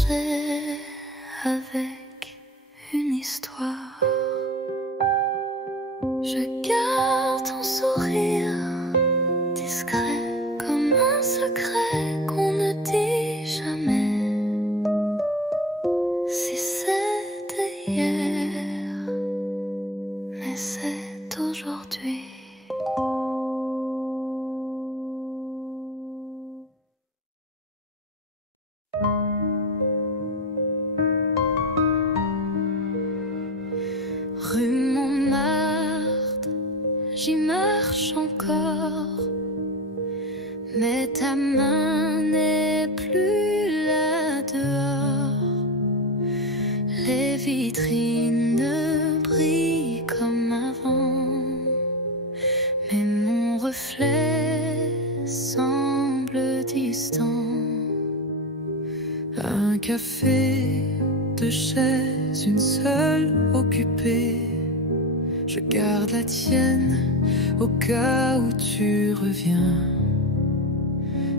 commencer avec une histoire. Je garde ton sourire discret comme un secret qu'on ne dit jamais. Si c'était hier, mais c'est aujourd'hui. Rue Montmartre, j'y marche encore, mais ta main n'est plus là dehors. Les vitrines brillent comme avant, mais mon reflet semble distant. Un café, deux chaises, une seule occupée. Je garde la tienne au cas où tu reviens.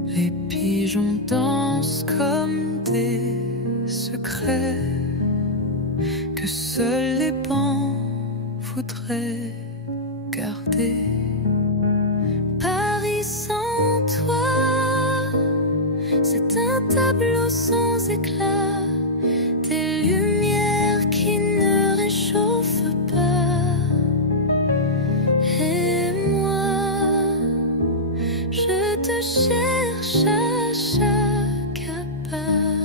Les pigeons dansent comme des secrets que seuls les bancs voudraient garder. Paris sans toi, c'est un tableau sans éclat. Des lumières qui ne réchauffent pas. Et moi, je te cherche à chaque pas.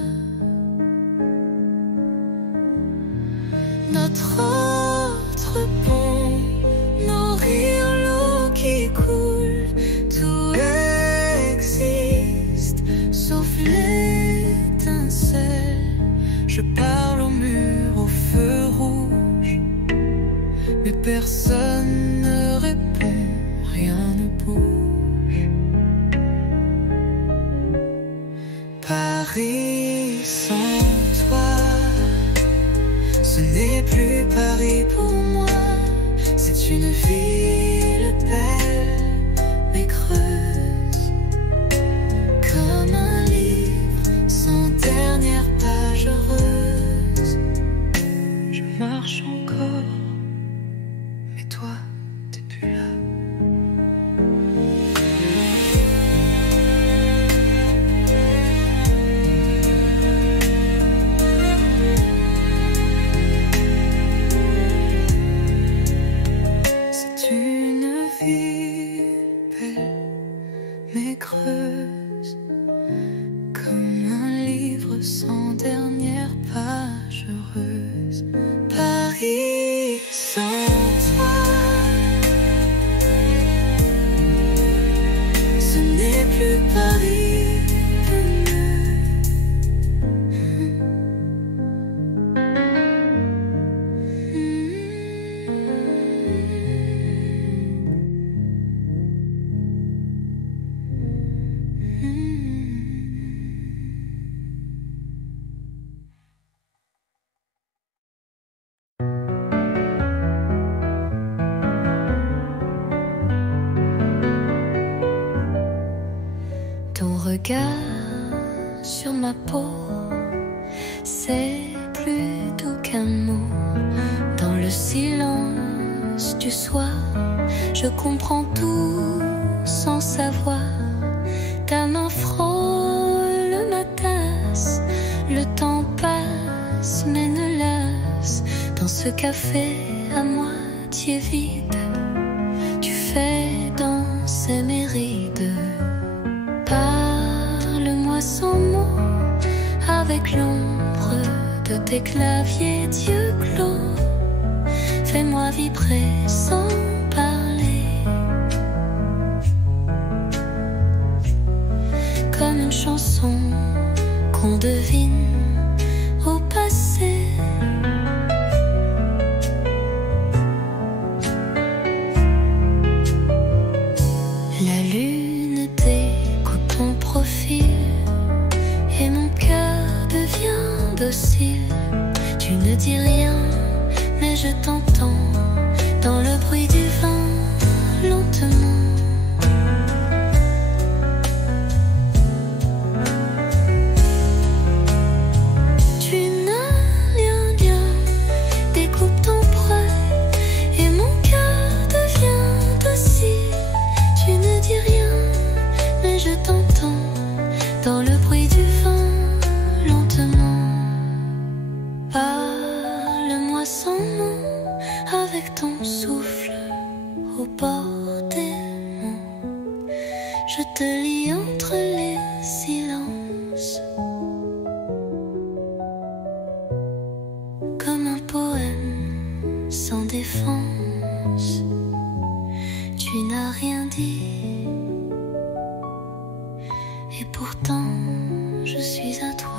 Notre autre pont, nos rires, l'eau qui coule, tout existe, sauf l'étincelle. Je parle au mur, au feu rouge, mais personne ne répond, rien ne bouge. Paris sans toi, ce n'est plus Paris pour moi. C'est une ville belle, mais creuse, comme un livre sans dernière page heureuse. Je marche encore, mais toi, t'es plus là. C'est une ville belle, mais creuse, comme un livre sans dernière page heureuse. Paris sans toi, ce n'est plus Paris. Ton regard sur ma peau, c'est plus doux qu'un mot. Dans le silence du soir, je comprends tout sans savoir. Ta main frôle ma tasse, le temps passe mais ne lasse. Dans ce café à moitié vide, tu fais danser mes rides. Parle-moi sans mots, avec l'ombre de tes claviers d'yeux clos. Fais-moi vibrer sans parler, comme une chanson qu'on devine au passé. La lune découpe ton profil et mon cœur devient docile. Tu ne dis rien, mais je t'entends dans le bruit du vent, lentement. ton souffle au bord des monts. Je te lis entre les silences, comme un poème sans défense. Tu n'as rien dit, et pourtant je suis à toi.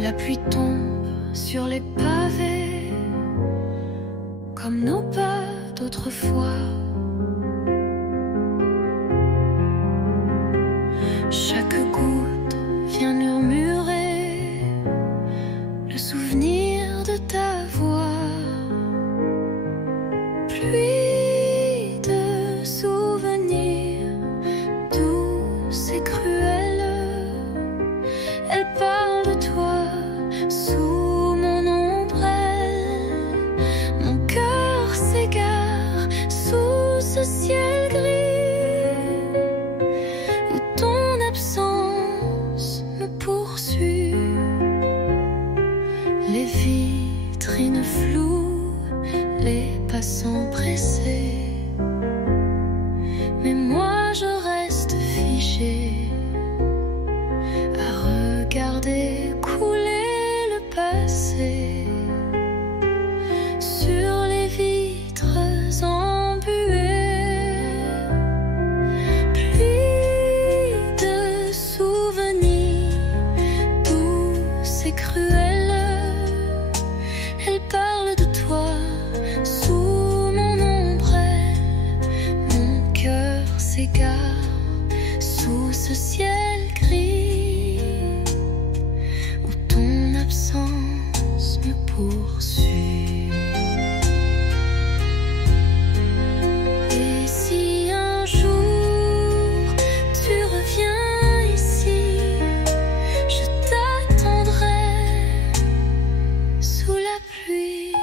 La pluie tombe sur les pavés, comme nos pas d'autrefois. Chaque goutte vient murmurer le souvenir de ta voix. Pluie de souvenirs douce et cruelle, elle parle de toi. Sous mon ombrelle, mon cœur s'égare sous ce ciel gris où ton absence me poursuit. Les vitrines floues, les passants pressés, mais moi je reste figée à regarder couler sur les vitres embuées. Pluie de souvenirs douce et cruelle, elle parle de toi sous mon ombrelle. Mon cœur s'égare sous ce ciel gris où ton absence me poursuit. Et si un jour tu reviens ici, je t'attendrai sous la pluie.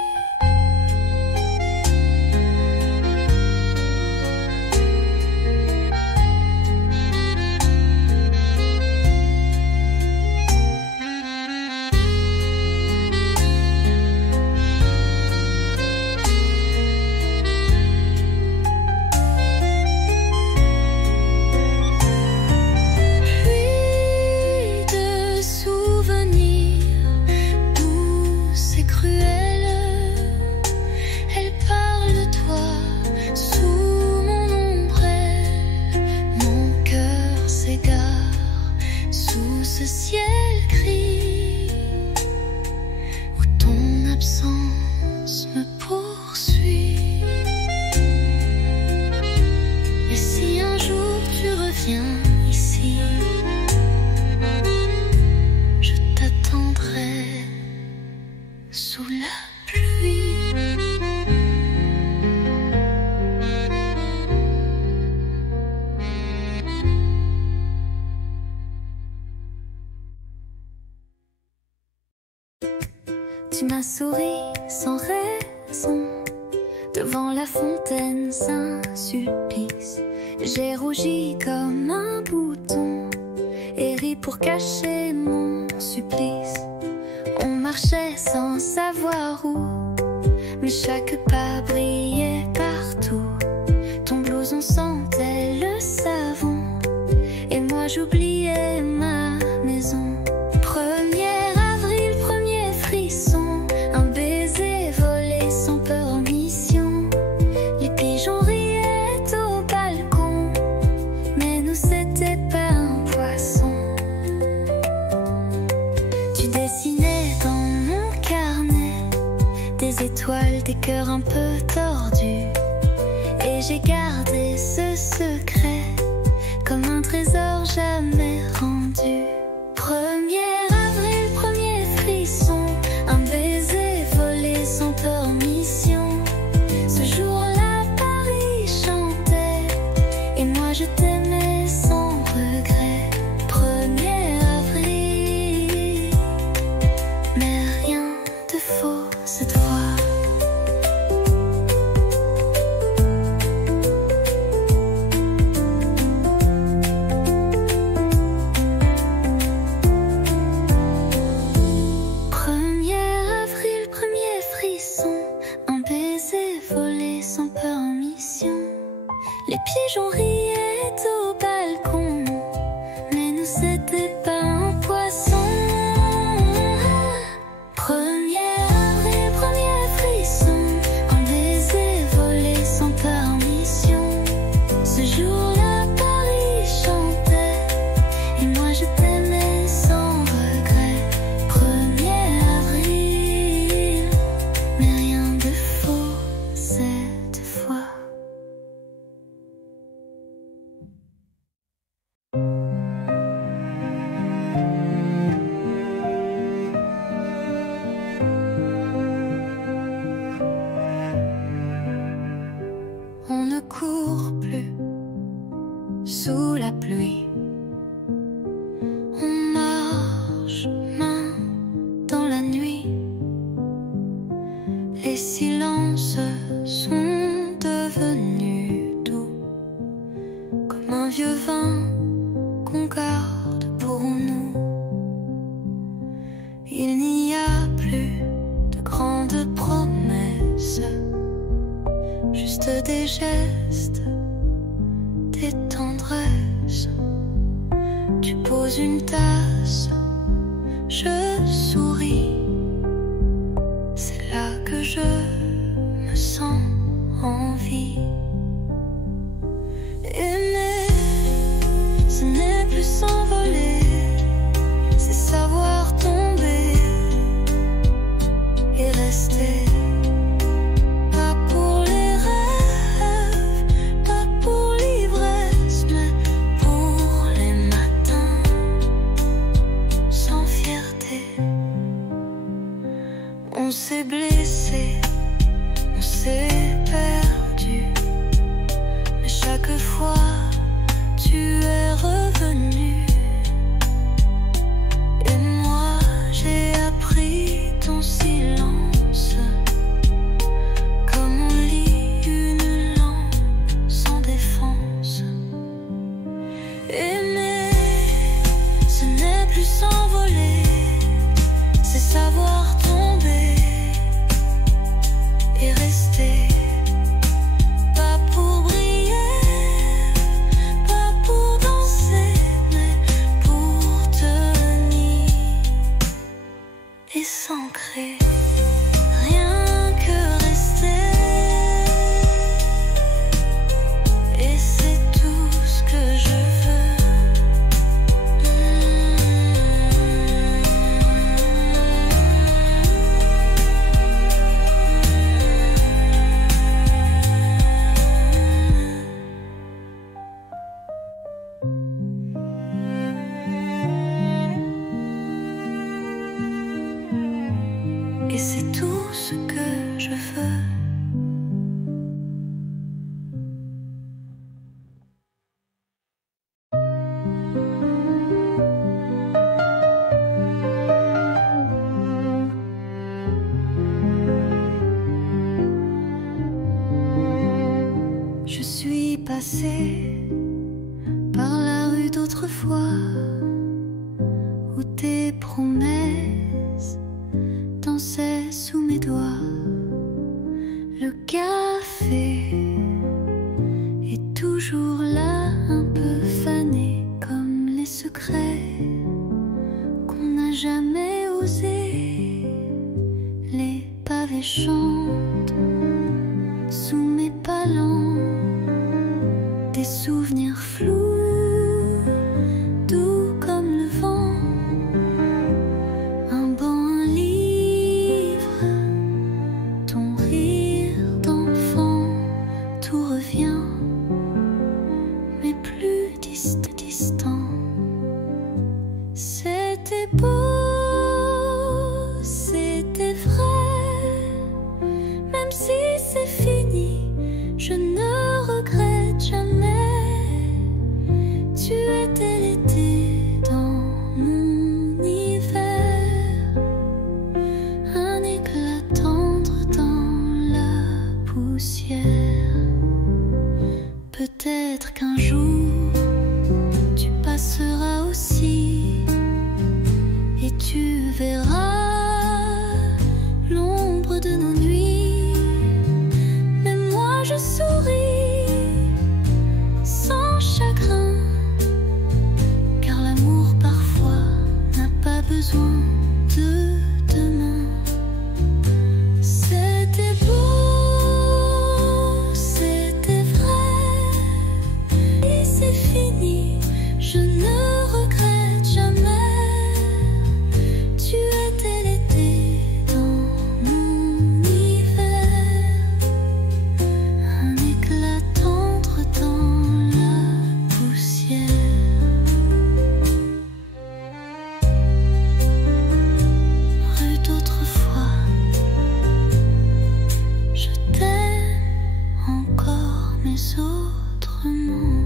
Ce ciel gris où ton absence me poursuit. Et si un jour tu reviens ici, je t'attendrai sous la pluie. Tu m'as souri sans raison devant la fontaine, Saint-Sulpice. J'ai rougi comme un bouton et ri pour cacher mon supplice. On marchait sans savoir où, mais chaque pas brillait partout. Ton blouson sentait le savon et moi j'oubliais ma maison. 1er avril, premier frisson, un baiser volé sans peur en mission. Les pigeons riaient au balcon, mais nous c'était pas un poisson. Tu dessinais dans mon carnet des étoiles, des cœurs un peu tordus, et j'ai gardé ce secret comme un trésor trésor jamais rendu. 1er avril, premier frisson, un baiser volé sans permission. Ce jour-là, Paris chantait, et moi je t'aimais sans regret. 1er avril, mais rien de faux cette fois. Les pigeons riaient au balcon, mais nous c'était pas un poisson. 1er avril, premier frisson, un baiser volé sans permission. Ce jour-là, Paris chantait, et moi je t'aimais sans regret. 1er avril, mais rien de faux cette fois. On ne court plus sous la pluie. On marche main dans la nuit. Les silences sont devenus doux, comme un vieux vin qu'on garde pour nous. Il n'y a plus de grandes promesses, juste des gestes, des tendresses. Tu poses une tasse, je souris. C'est là que je me sens en vie. Aimer, ce n'est plus s'envoler, c'est savoir tomber et rester. On s'est blessé, on s'est perdu, mais chaque fois tu es revenu. Et moi j'ai appris ton silence, comme on lit une langue sans défense. Aimer, ce n'est plus s'envoler, c'est savoir tomber et rester. Pas pour briller, pas pour danser, mais pour tenir et s'ancrer. Rien que rester, et c'est tout ce que je veux. Et c'est tout ce que je veux. Je suis passée par la rue d'autrefois, où tes promesses dansaient sous mes doigts. Le café est toujours là, un peu fané, comme les secrets qu'on n'a jamais osé. Les pavés chantent sous mes palans, des souvenirs flous, doux comme le vent. Un banc, un livre, ton rire d'enfant, tout revient, mais plus distant. Peut-être qu'un jour tu passeras aussi et tu verras l'ombre de nos nuits. Mais moi je souris sans chagrin, car l'amour parfois n'a pas besoin de demain. C'était beau, c'était vrai, et c'est fini, je ne regrette jamais. Tu étais l'été dans mon hiver, un éclat tendre dans la poussière. Rue d'autrefois, je t'aime encore, mais autrement.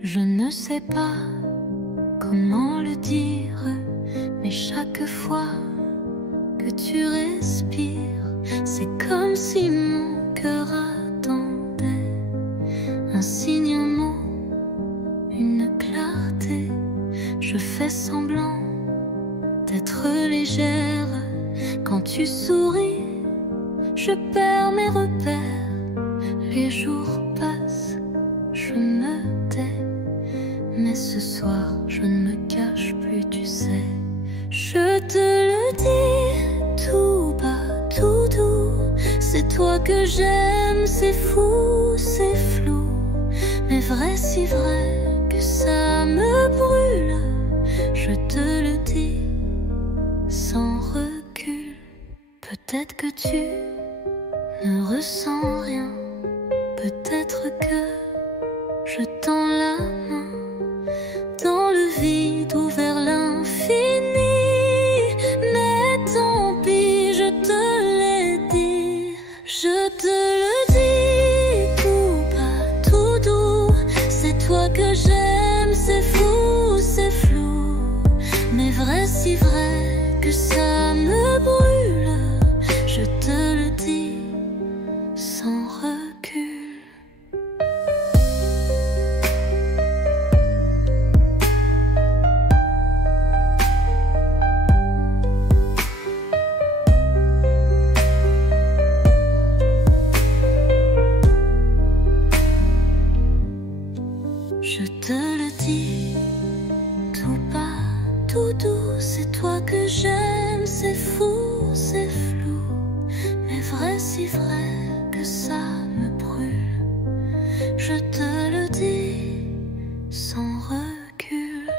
Je ne sais pas comment le dire, mais chaque fois que tu respires, c'est comme si mon cœur attendait un signe, un mot, une clarté. Je fais semblant d'être légère. Quand tu souris, je perds mes repères. Les jours passent, je me tais. Mais ce soir, je ne me cache plus, tu sais. Je te le dis tout bas, tout doux. C'est toi que j'aime, c'est fou, c'est flou. Mais vrai, si vrai que ça me brûle. Je te le dis sans recul. Peut-être que tu ne ressens rien. Peut-être que je tends la main dans le vide ou vers l'infini. Mais tant pis, je te l'ai dit. Je te le dis tout bas, tout doux. C'est toi que j'aime, c'est fou, c'est flou. Mais vrai, si vrai que ça me brûle. Je te le dis sans recul. Je te le dis tout bas, tout doux. C'est toi que j'aime, c'est fou, c'est flou. Mais vrai, si vrai que ça me brûle. Je te le dis sans recul.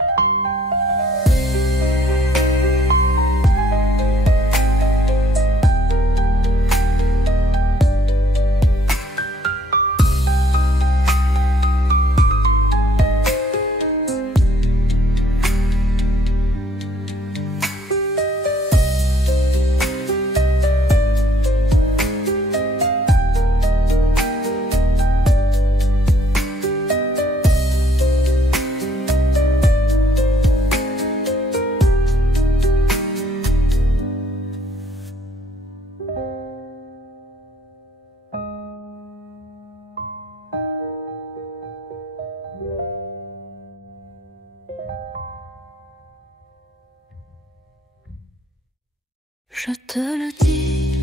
Je te le dis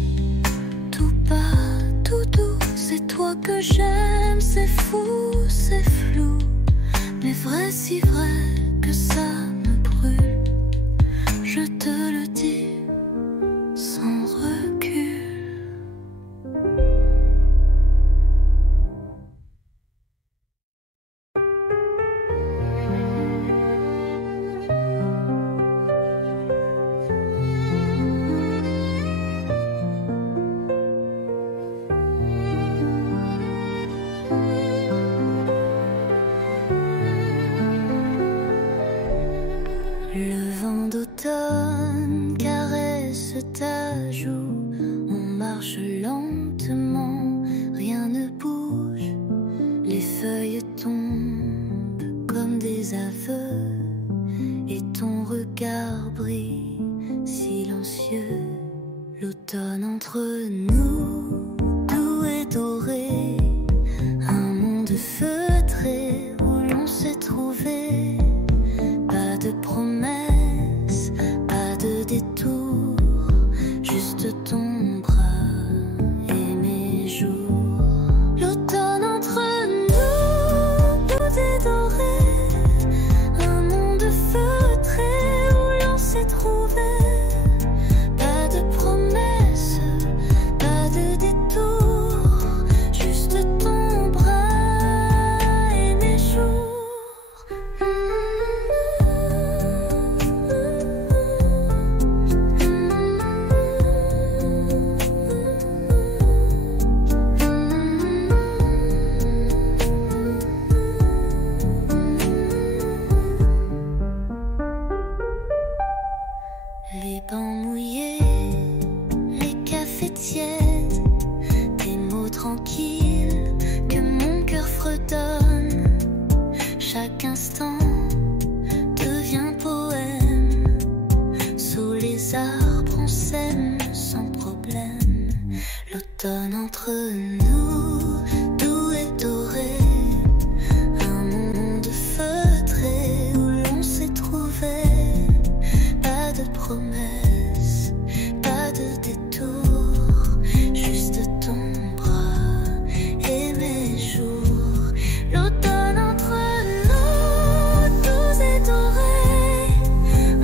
tout bas, tout doux. C'est toi que j'aime, c'est fou, c'est flou. Mais vrai, si vrai que ça me brûle. Je te le dis sans recul. Le vent d'automne caresse ta joue. On marche lentement, rien ne bouge. Les feuilles tombent comme des aveux, et ton regard brille silencieux. L'automne entre nous, doux et doré, un monde feutré où l'on s'est trouvé. Pas de promesses, pas de détour, juste ton bras et mes jours. L'automne entre nous, doux et doré, un monde feutré où l'on s'est trouvé. Pas de promesses, pas de détour, juste ton bras et mes jours. Les bancs mouillés, les cafés tièdes, des mots tranquilles que mon cœur fredonne. Chaque instant devient poème. Sous les arbres on s'aime sans problème. L'automne entre nous, doux et doré, un monde feutré où l'on s'est trouvé. Pas de promesses, pas de détour, juste ton bras et mes jours. L'automne entre nous, doux et doré,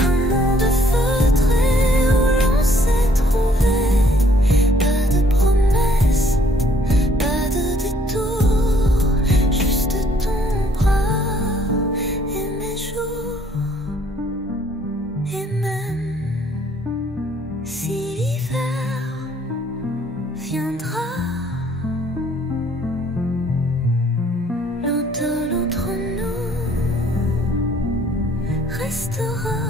un monde feutré où l'on s'est trouvé. Pas de promesses, pas de détour, juste ton bras et mes jours. Et même si l'hiver viendra, l'automne entre nous restera.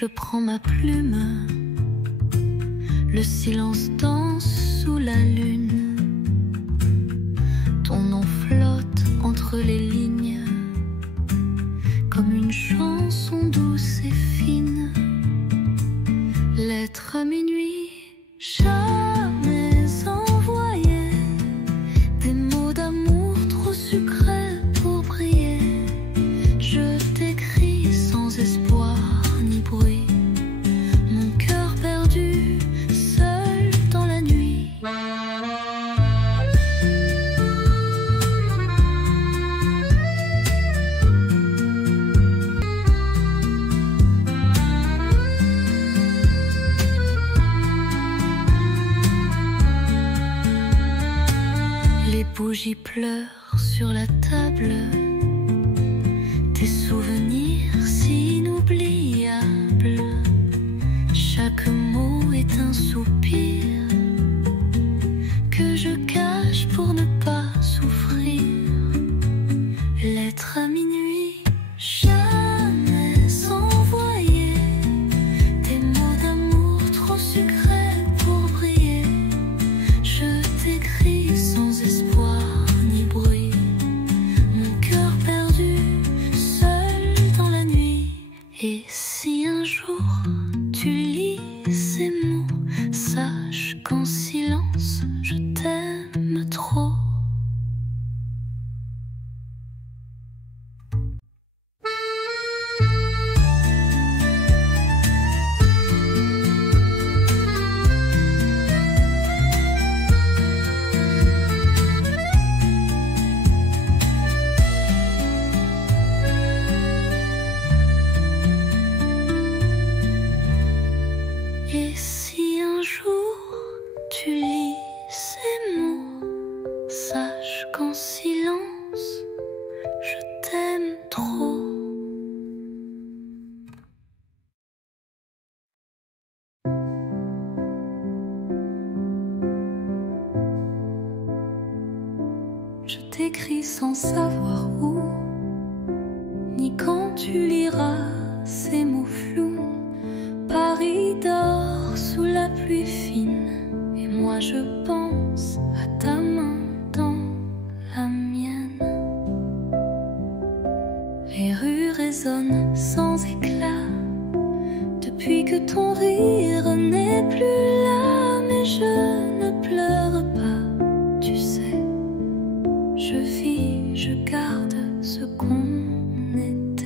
Je prends ma plume, le silence danse sous la lune. Ton nom flotte entre les lignes, comme une chanson douce et fine. Lettre à minuit, jamais envoyée, des mots d'amour trop sucrés pour briller. Je t'écris sans espoir ni bruit, j'y pleure sur la table. Tes souvenirs si inoubliables. Chaque mot est un soupir que je cache pour ne pas souffrir. Lettre à minuit, jamais envoyé. Des mots d'amour trop sucrés pour briller. Je t'écris sans espoir ni bruit. Mon cœur perdu, seul dans la nuit. Et si un jour tu lis ces mots, sache qu'en silence je t'aime trop. Et si un jour tu lis ces mots, sache qu'en silence je t'aime trop. Je t'écris sans savoir où, ni quand tu liras ces mots flous. Paris dort sous la pluie fine, et moi je pense à ta main dans la mienne. Les rues résonnent sans éclat, depuis que ton rire n'est plus là. Mais je ne pleure pas, tu sais. Je vis, je garde ce qu'on était.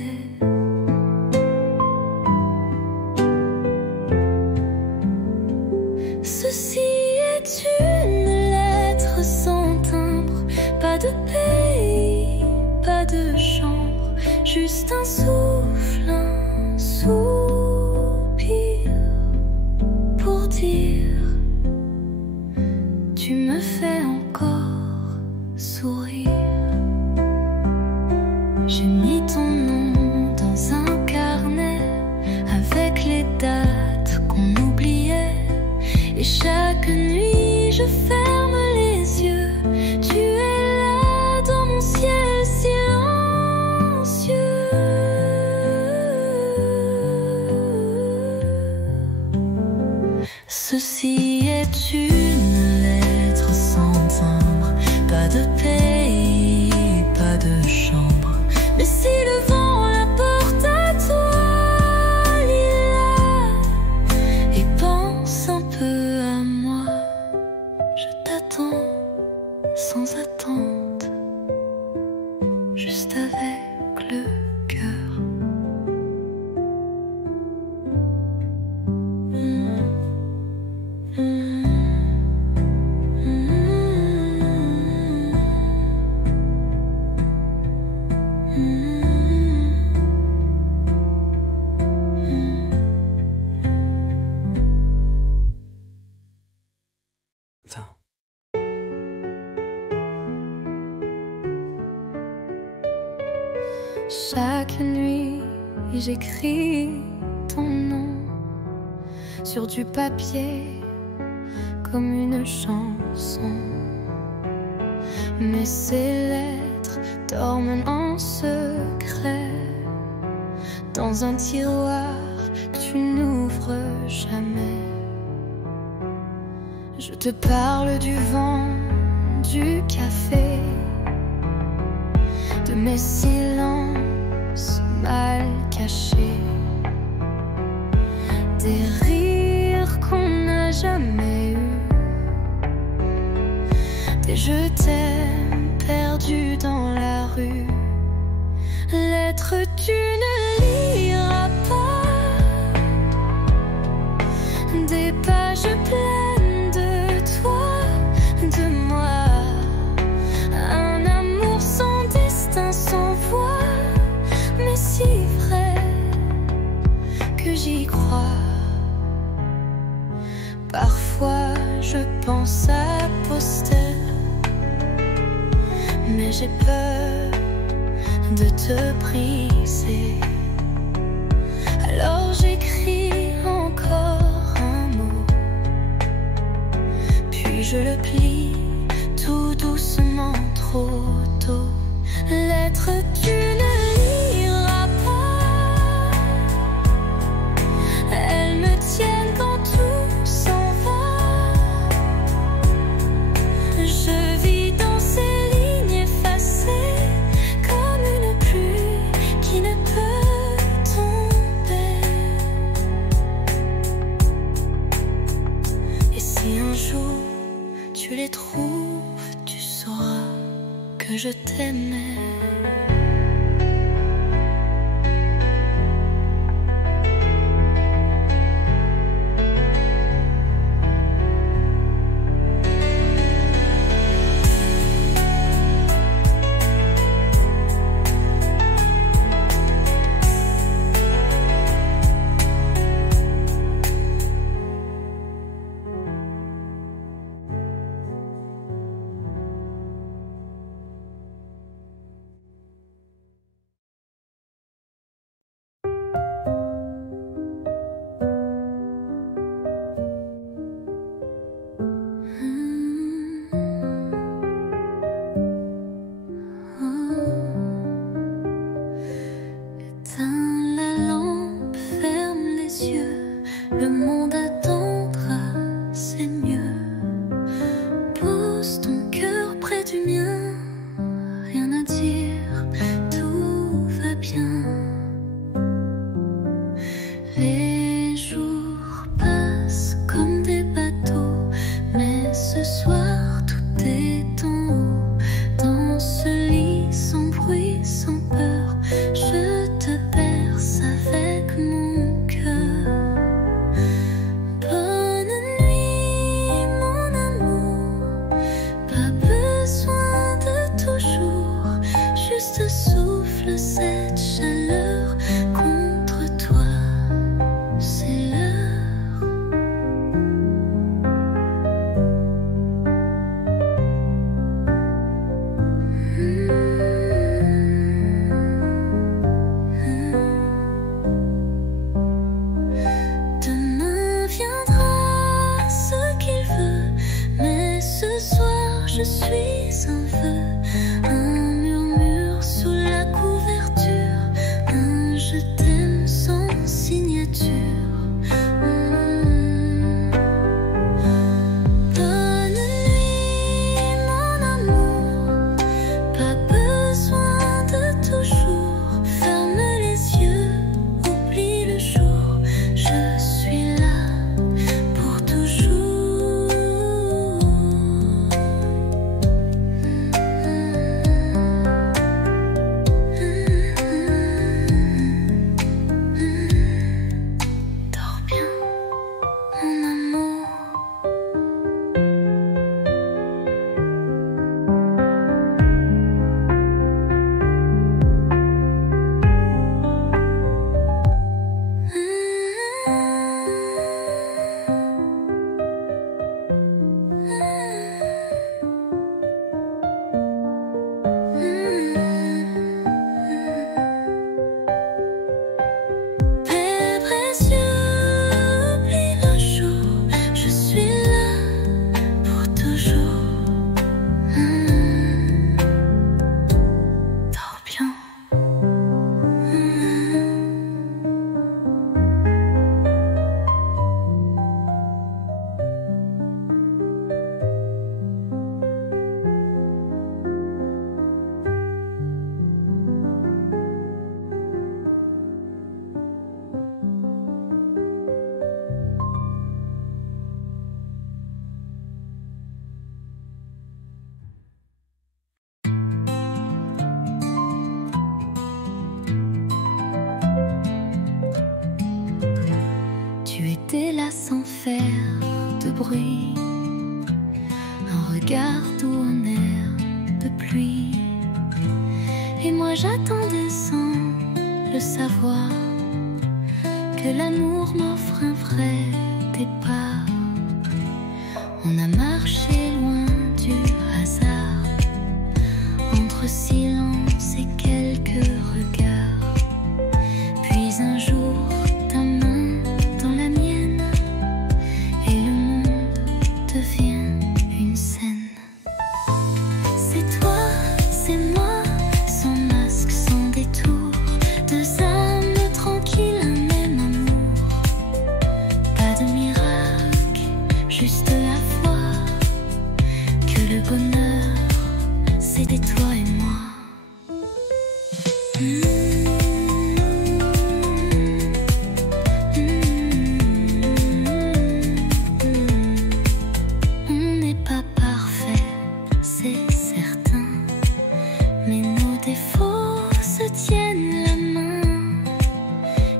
Ceci est une lettre sans timbre, pas de pays, pas de chambre, juste un souffle, un soupir pour dire tu me fais encore sourire. J'ai mis ton nom dans un carnet avec les dates qu'on oubliait. Et chaque nuit je ferme les yeux, tu es là dans mon ciel silencieux. Ceci est une lettre sans timbre, pas de pays, pas de chambre. Mais si le vent la porte à toi, Lila, et pense un peu à moi. Je t'attends sans attente, juste avec le cœur. Chaque nuit, j'écris ton nom sur du papier comme une chanson. Mais ces lettres dorment en secret dans un tiroir que tu n'ouvres jamais. Je te parle du vent, du café, de mes silences mal cachés, des rires qu'on n'a jamais eus, des je t'aime perdus dans la rue. Lettres tu ne liras pas, des pages pleines de toi, de moi. Un amour sans destin, sans voix, mais si vrai que j'y crois. Parfois je pense à poster mais j'ai peur de te briser. Alors j'écris encore un mot, puis je le plie tout doucement, trop tôt. Lettre tu ne liras pas, elles me tiennent quand tout s'en va. Je vis dans ces lignes effacées comme une pluie qui ne peut tomber. Et si un jour tu les trouves, tu sauras que je t'aimais. Le monde attendra, c'est mieux. Pose ton cœur près du mien, rien à dire, tout va bien. Les jours passent comme des bateaux, mais ce soir tout est en haut. Dans ce lit sans bruit, sans peur, je te berce avec mon cœur. Souffle cette chaleur contre toi, c'est l'heure. Demain viendra ce qu'il veut, mais ce soir je suis un vœu. T'es là sans faire de bruit, un regard doux, un air de pluie. Et moi j'attendais sans le savoir que l'amour m'offre un vrai départ. On a marché loin du hasard, juste la foi que le bonheur, c'était toi et moi. On n'est pas parfait, c'est certain, mais nos défauts se tiennent la main.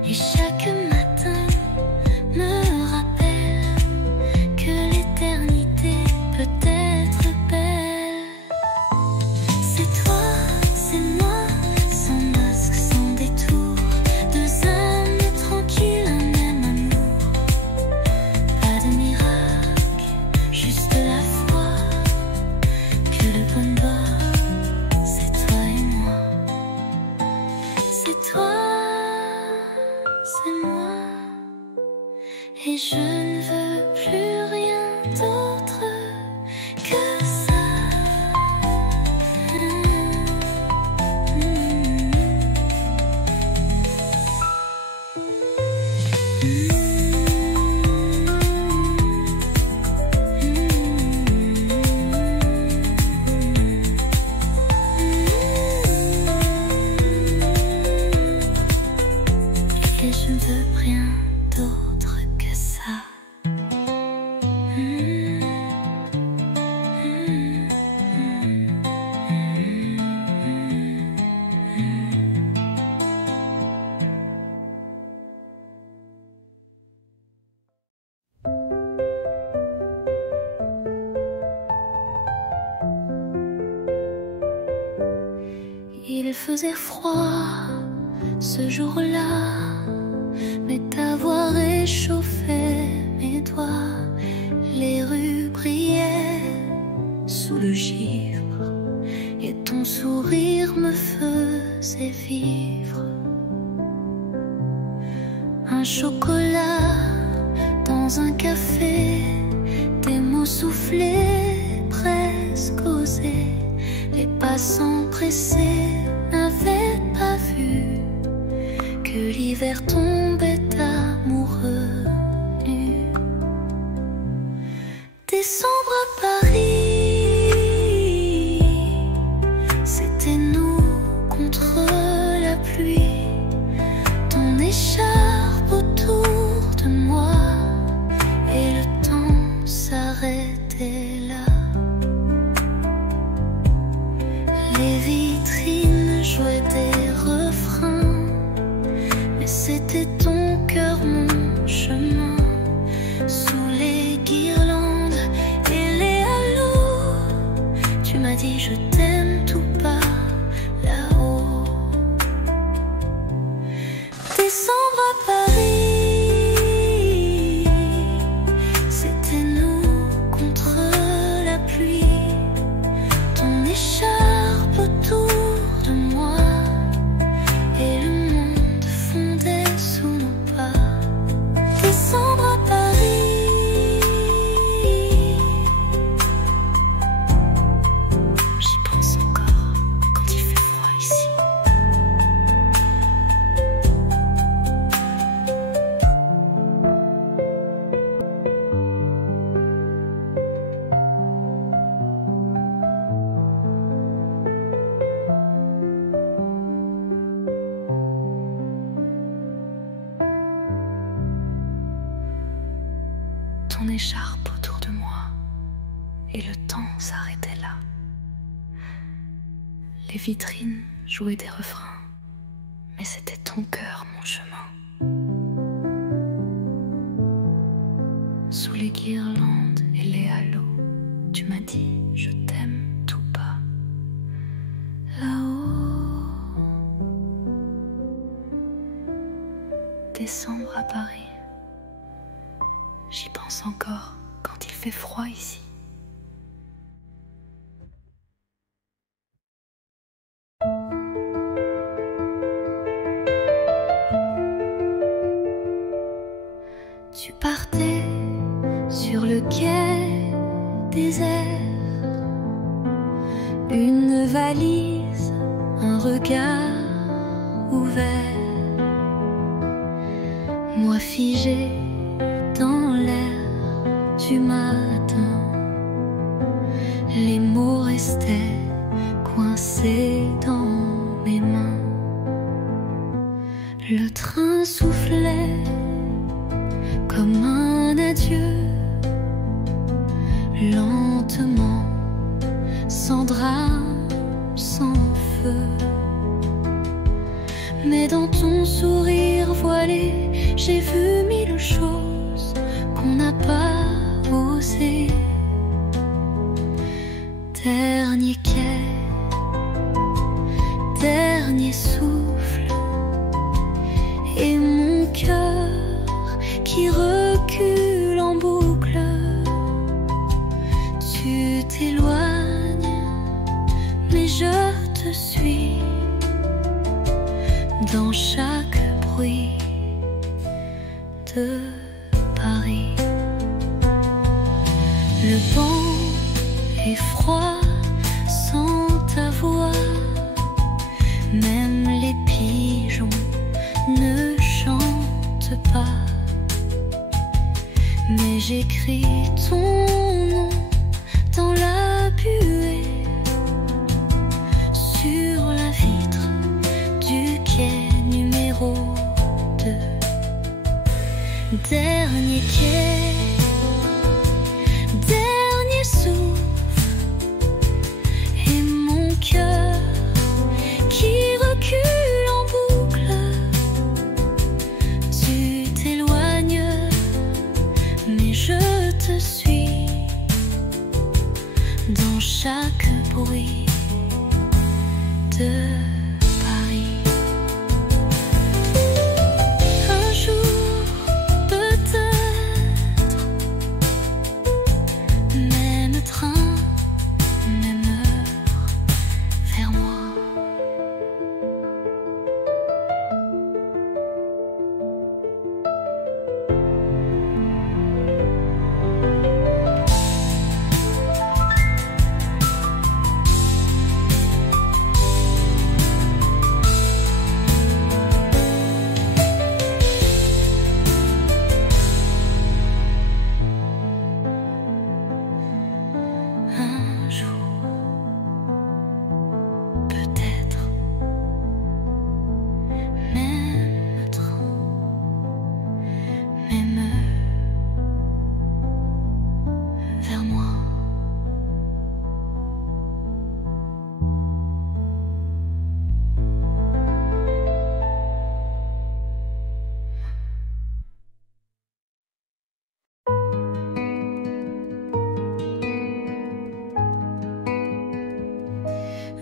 Et chaque matin me rappelle que l'éternité peut être belle. C'est toi, c'est moi, sans masque, sans détour, deux âmes tranquilles, un même amour. Pas de miracle, juste la foi que le bonheur, c'est toi et moi. C'est toi, c'est moi, et je ne veux plus rien d'autre que ça. Et je ne veux rien d'autre que ça. Il faisait froid ce jour-là, mais ta voix réchauffait mes doigts. Les rues brillaient sous le givre et ton sourire me faisait vivre. Un chocolat dans un café, des mots soufflés, presque osés. Les passants pressés n'avaient pas vu que l'hiver tombait amoureux nu. Décembre à Paris, c'était nous contre la pluie. Ton écharpe autour de moi et le temps s'arrêtait là. Les vitrines jouaient des refrains, mais c'était ton cœur, mon chemin. Sous les guirlandes et les halos, tu m'as dit je t'aime tout bas là-haut. Décembre à Paris, c'était nous contre la pluie. Ton écharpe autour de moi et le monde fondait sous nos pas. Décembre à Paris, j'y pense encore quand il fait froid ici. Ton écharpe autour de moi et le temps s'arrêtait là. Les vitrines jouaient des refrains, mais c'était ton cœur, mon chemin. Sous les guirlandes et les halos, tu m'as dit je t'aime tout bas là-haut. Décembre à Paris, j'y pense encore quand il fait froid ici. Tu partais sur le quai désert, une valise, un regard ouvert. Moi figé dans l'air, du matin. Les mots restaient coincés dans mes mains. Le train soufflait comme un adieu, lentement, sans drame, sans feu. Mais dans ton sourire voilé, j'ai vu mille choses qu'on n'a pas osé. Dernier quai, dernier souffle, et mon cœur qui recule en boucle. Tu t'éloignes, mais je te suis dans chaque bruit de Paris. Le vent est froid sans ta voix, même les pigeons ne chantent pas. Mais j'écris ton nom dans la buée, sur la vitre du quai numéro 2. Dernier quai, dernier souffle, et mon cœur qui recule en boucle. Tu t'éloignes, mais je te suis dans chaque bruit de Paris. Un jour, peut-être, même train, même heure, vers moi. Un jour, peut-être, même train, même heure, vers moi.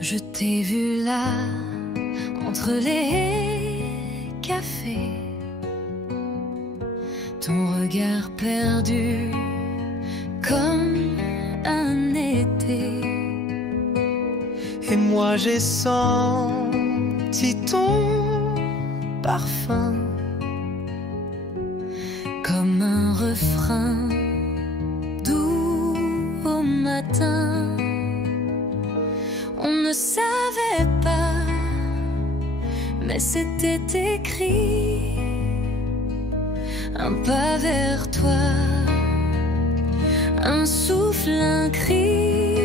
Je t'ai vu là, entre les cafés, ton regard perdu comme un été. Et moi j'ai senti ton parfum Comme un refrain doux au matin. On ne savait pas, mais c'était écrit. Un pas vers toi, un souffle, un cri.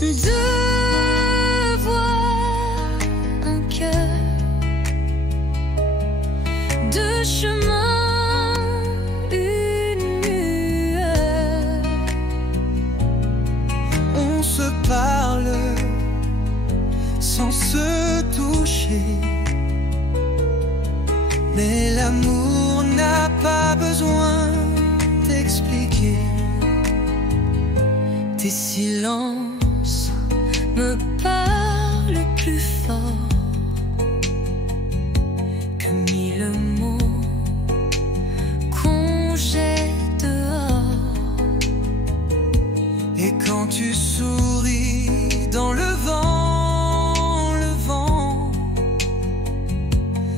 Deux voix, un cœur, deux chemins, une lueur. On se parle sans se toucher, mais l'amour n'a pas besoin d'expliquer. Tes silences me parlent plus fort que mille mots qu'on jette dehors. Et quand tu souris dans le vent,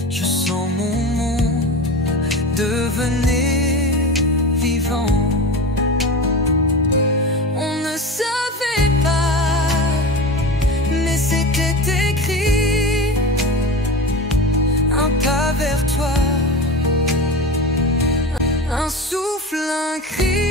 je sens mon monde devenir vivant. On ne savait pas, mais c'était écrit. Un pas vers toi, Un un souffle, un cri.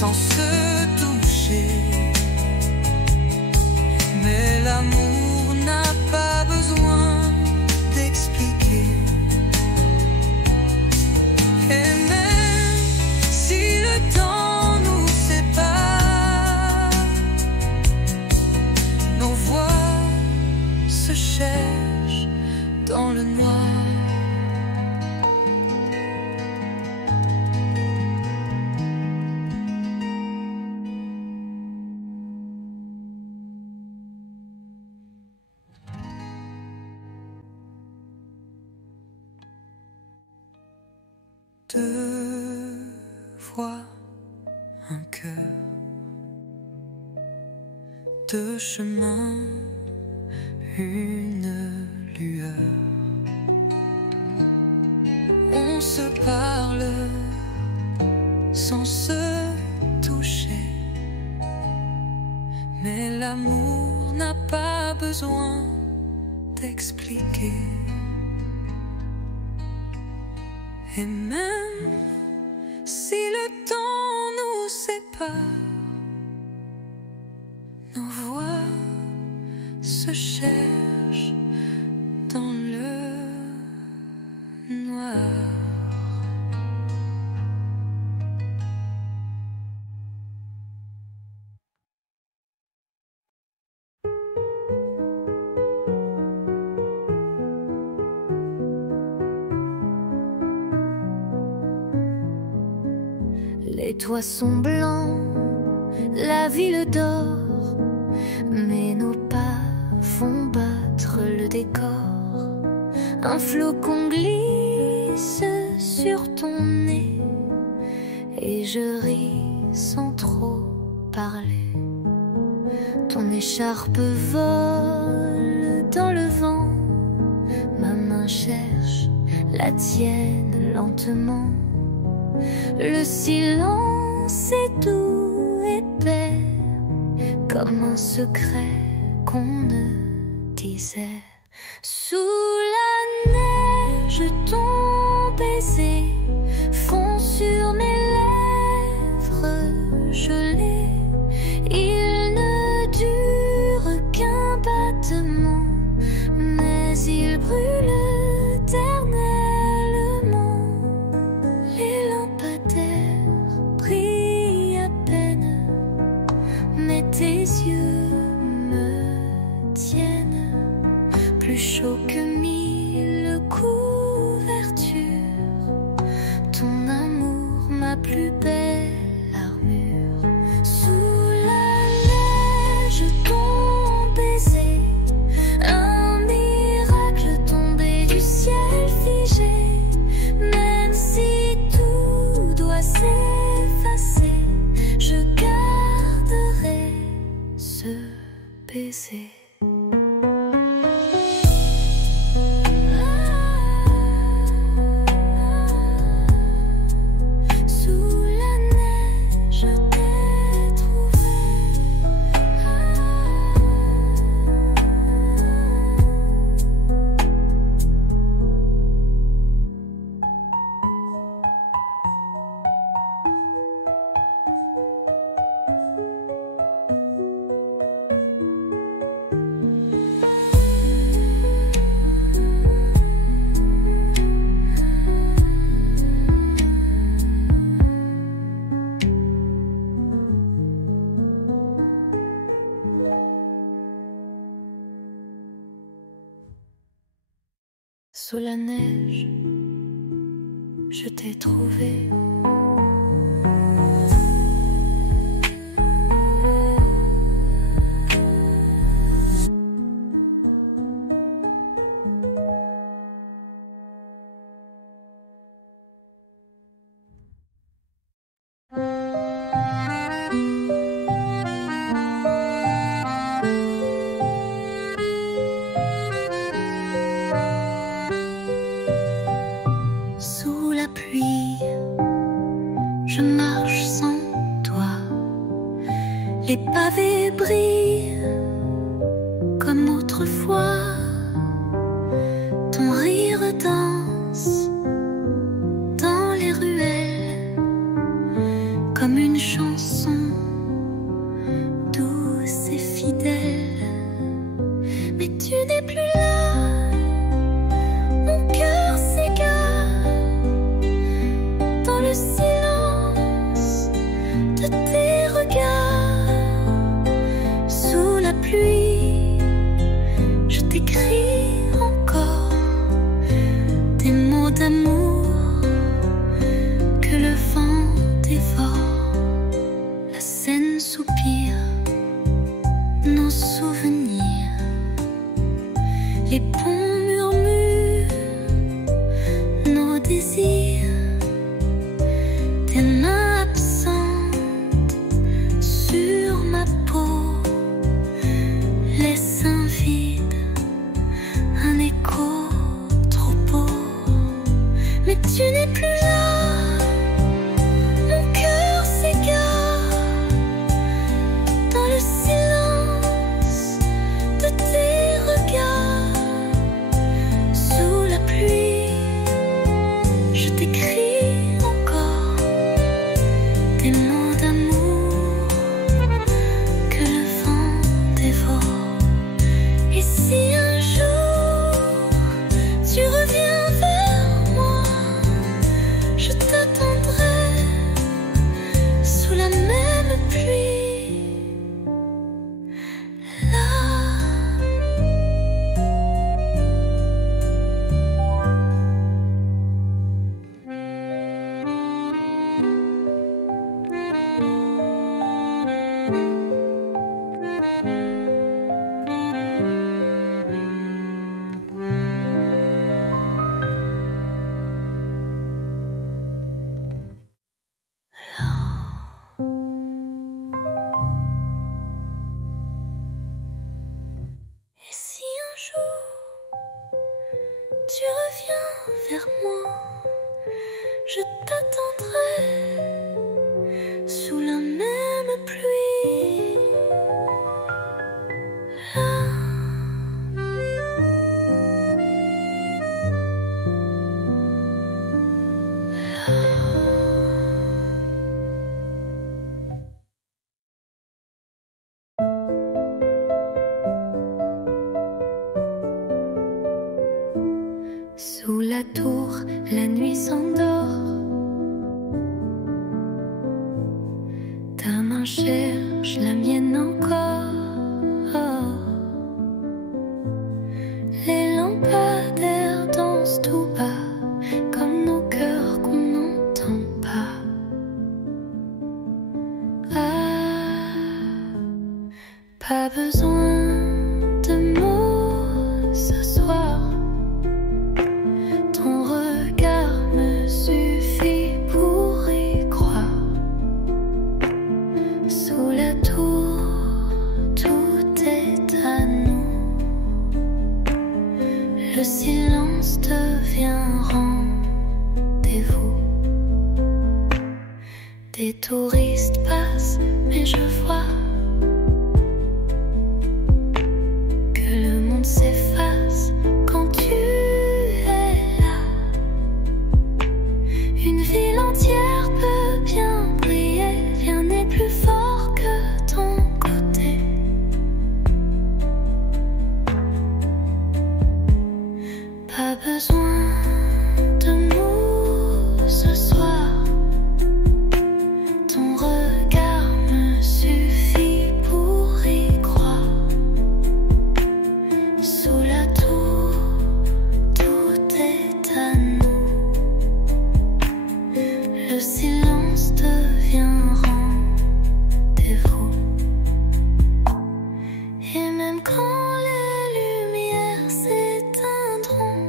Sans se toucher, mais l'amour n'a pas besoin d'expliquer. Et même si le temps nous sépare, nos voix se cherchent dans le noir. Deux voix, un cœur, deux chemins, une lueur. On se parle sans se toucher, mais l'amour n'a pas besoin d'expliquer. Et même si le temps nous sépare, nos voix se cherchent dans le noir. Les toits sont blancs, la ville dort, mais nos pas font battre le décor. Un flocon glisse sur ton nez et je ris sans trop parler. Ton écharpe vole dans le vent, ma main cherche la tienne lentement. Le silence est doux, épais, comme un secret qu'on ne disait. Sous la neige, ton baiser fond sur mes lèvres gelées. Il ne dure qu'un battement, mais il brûle éternellement. Les lampadaires brillent à peine, mais tes yeux me tiennent plus chaud que 1000 couvertures. Ton amour, ma plus belle armure. Sous la neige, ton baiser, un miracle tombé du ciel figé. Même si tout doit s'effacer, je garderai ce baiser. Sous la neige, je t'ai trouvé. Sous la neige, je t'ai trouvé. souris comme autrefois, ton rire danse dans les ruelles comme une chanson douce et fidèle. Mais tu n'es plus là, mon cœur s'égare dans le silence de tes regards. Sous la pluie, je t'écris encore des mots d'amour que le vent dévore. La Seine soupire nos souvenirs, les ponts murmurent nos désirs. Tes mains absentes sur ma peau laissent un vide, un écho trop beau. Mais tu n'es plus là, mon cœur s'égare dans le silence de tes regards. Sous la pluie, je t'écris encore des mots d'amour que le vent dévore. Et si un jour tu reviens vers moi, je t'attendrai sous la même pluie. Là. Et si un jour tu reviens vers moi, je t'attendrai sous la même pluie. Là. Sous la tour, la nuit s'endort. Ta main cherche la mienne encore. Les lampadaires dansent tout bas, comme nos cœurs qu'on n'entend pas. Ah, pas besoin de mots ce soir. Ton regard me suffit pour y croire. Sous la tour, tout est à nous. Le silence devient rendez-vous. Des touristes passent, mais je vois que le monde s'efface quand tu es là. Une ville entière peut bien briller, rien n'est plus fort que ton côté. Pas besoin de mots ce soir. Ton regard me suffit pour y croire. Sous la tour, tout est à nous. Le silence devient rendez-vous. Et même quand les lumières s'éteindront,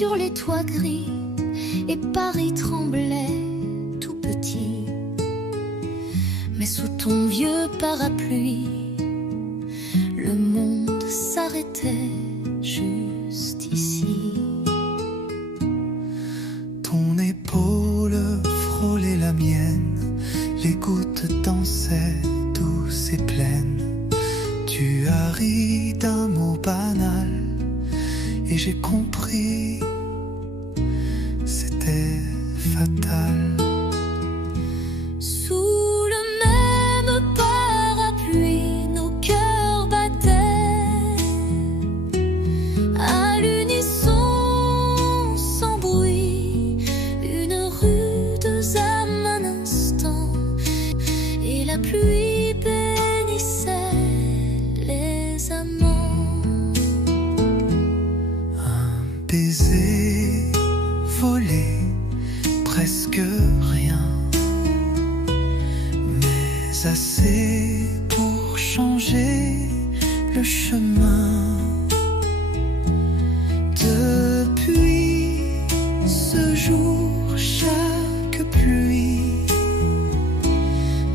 sur les toits gris et Paris tremblait tout petit. Mais sous ton vieux parapluie, le monde s'arrêtait juste ici. Ton épaule frôlait la mienne, les gouttes dansaient douces et pleines. Tu as ri d'un mot banal et j'ai compris, c'était fatal. Sous le même parapluie, nos cœurs battaient à l'unisson, sans bruit, une rude âme un instant, et la pluie bénissait les amants. Un baiser volé, presque rien, mais assez pour changer le chemin. Depuis ce jour, chaque pluie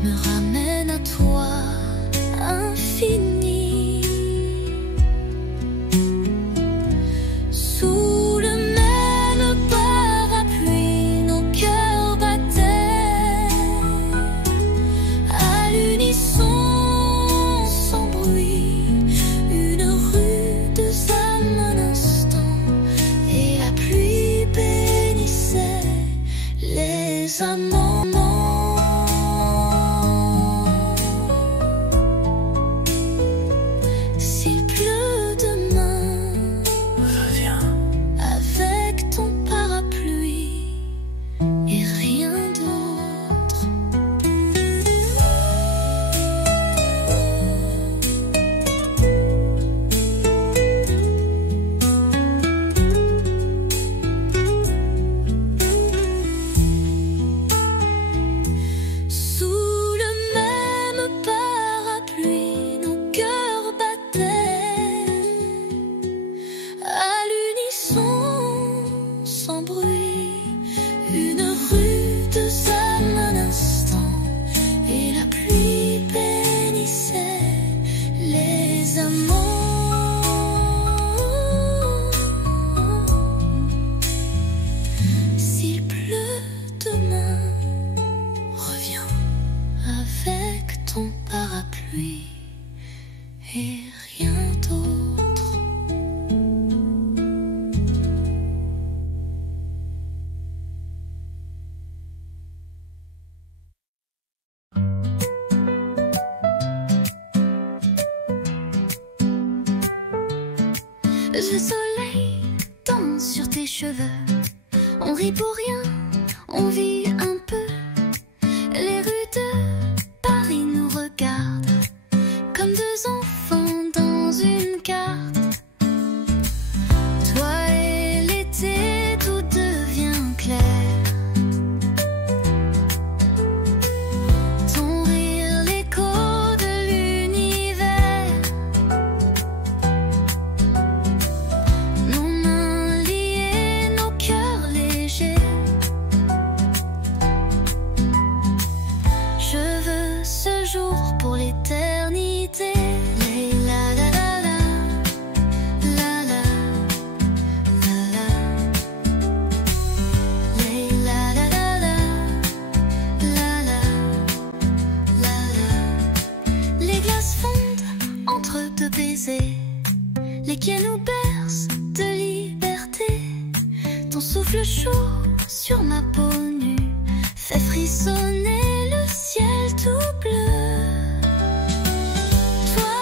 Me ramène à toi, infini. Sous le même parapluie, nos cœurs battaient à l'unisson, sans bruit, une rude âme un instant, et la pluie bénissait les amants. S'il pleut demain, reviens. avec ton parapluie et rien d'autre. Sous le même parapluie, nos cœurs battaient à l'unisson, sans bruit, une rude âme un instant, et la pluie bénissait les amants. S'il pleut demain, reviens avec ton parapluie et rien d'autre. Le soleil danse sur tes cheveux, on rit pour rien, on vit un peu. Les rues de Paris nous regardent comme deux enfants dans une carte. Toi et l'été, tout devient clair. Ton rire, l'écho de l'univers. Nos mains liées, nos cœurs légers. Je veux ce jour pour l'éternité. La la la la, la la, la la. La la la la, la la, la la. Les glaces fondent entre deux baisers, les quais nous bercent de liberté. Ton souffle chaud sur ma peau nue fait frissonner le ciel tout bleu. Toi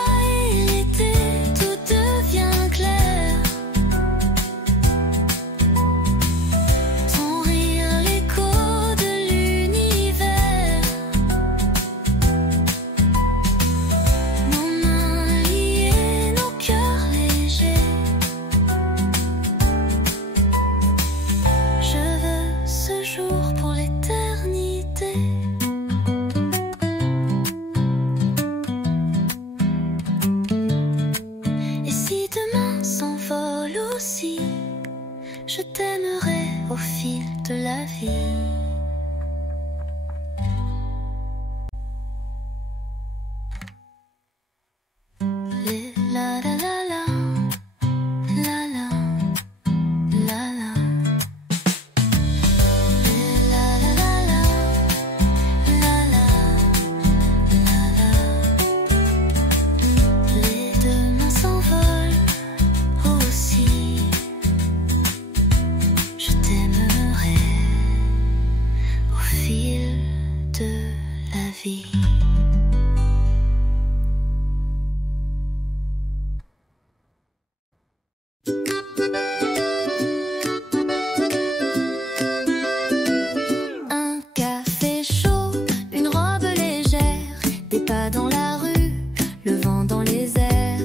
et l'été, tout devient clair. Ton rire, l'écho de l'univers. Nos mains liées, nos cœurs légers. Je veux ce jour pour l'éternité. vie. La la la la, la la, la la. La la la la, la la, la la. Les deux mains s'envolent aussi. Je t'aimerai au fil de la vie. Un café chaud, une robe légère, des pas dans la rue, le vent dans les airs.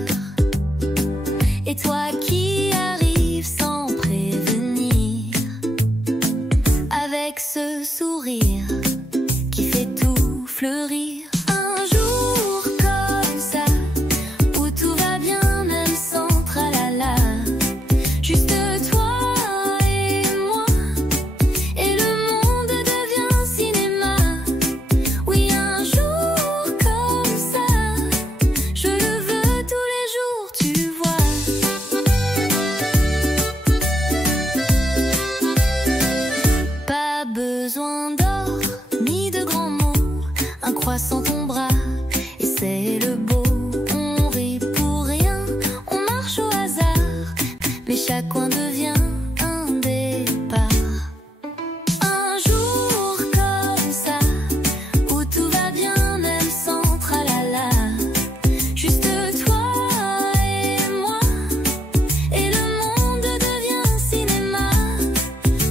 Et toi qui arrives sans prévenir, avec ce sourire qui fait tout fleurir. Un jour comme ça, où tout va bien même sans tralala. Juste toi et moi, et le monde devient cinéma. Oui, un jour comme ça, je le veux tous les jours, tu vois. Pas besoin d'or, ni de grands mots, un croissant ton bras, et c'est le beau. On rit pour rien, on marche au hasard, mais chaque coin devient un départ. Un jour comme ça, où tout va bien même sans tralala. Juste toi et moi, et le monde devient cinéma.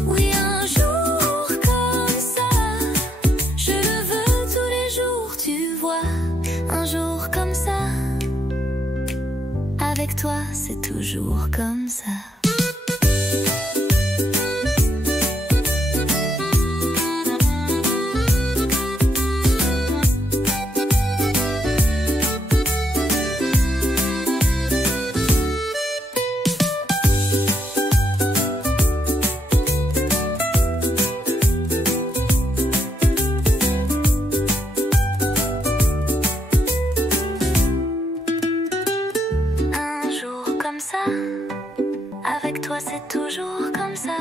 Oui, un jour comme ça, je le veux tous les jours, tu vois. Un jour comme ça, avec toi c'est toujours comme ça. Un jour comme ça, avec toi c'est toujours comme ça.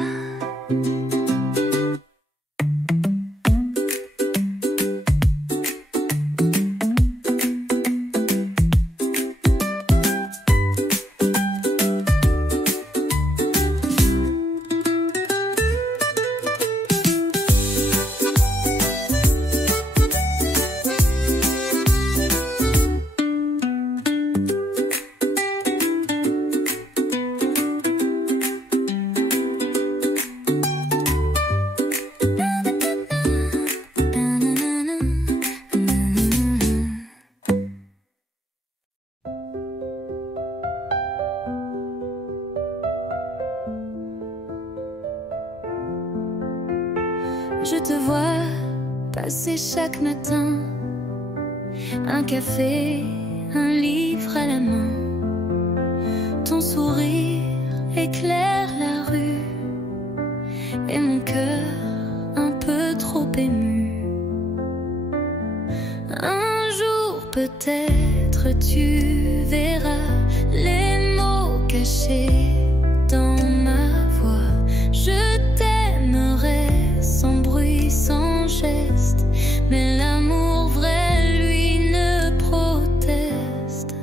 Je te vois passer chaque matin, un café, un livre à la main. Ton sourire éclaire la rue et mon cœur un peu trop ému. Un jour peut-être tu verras les mots cachés dans ma voix. Je t'aimerai sans bruit, sans geste, mais l'amour vrai, lui, ne proteste.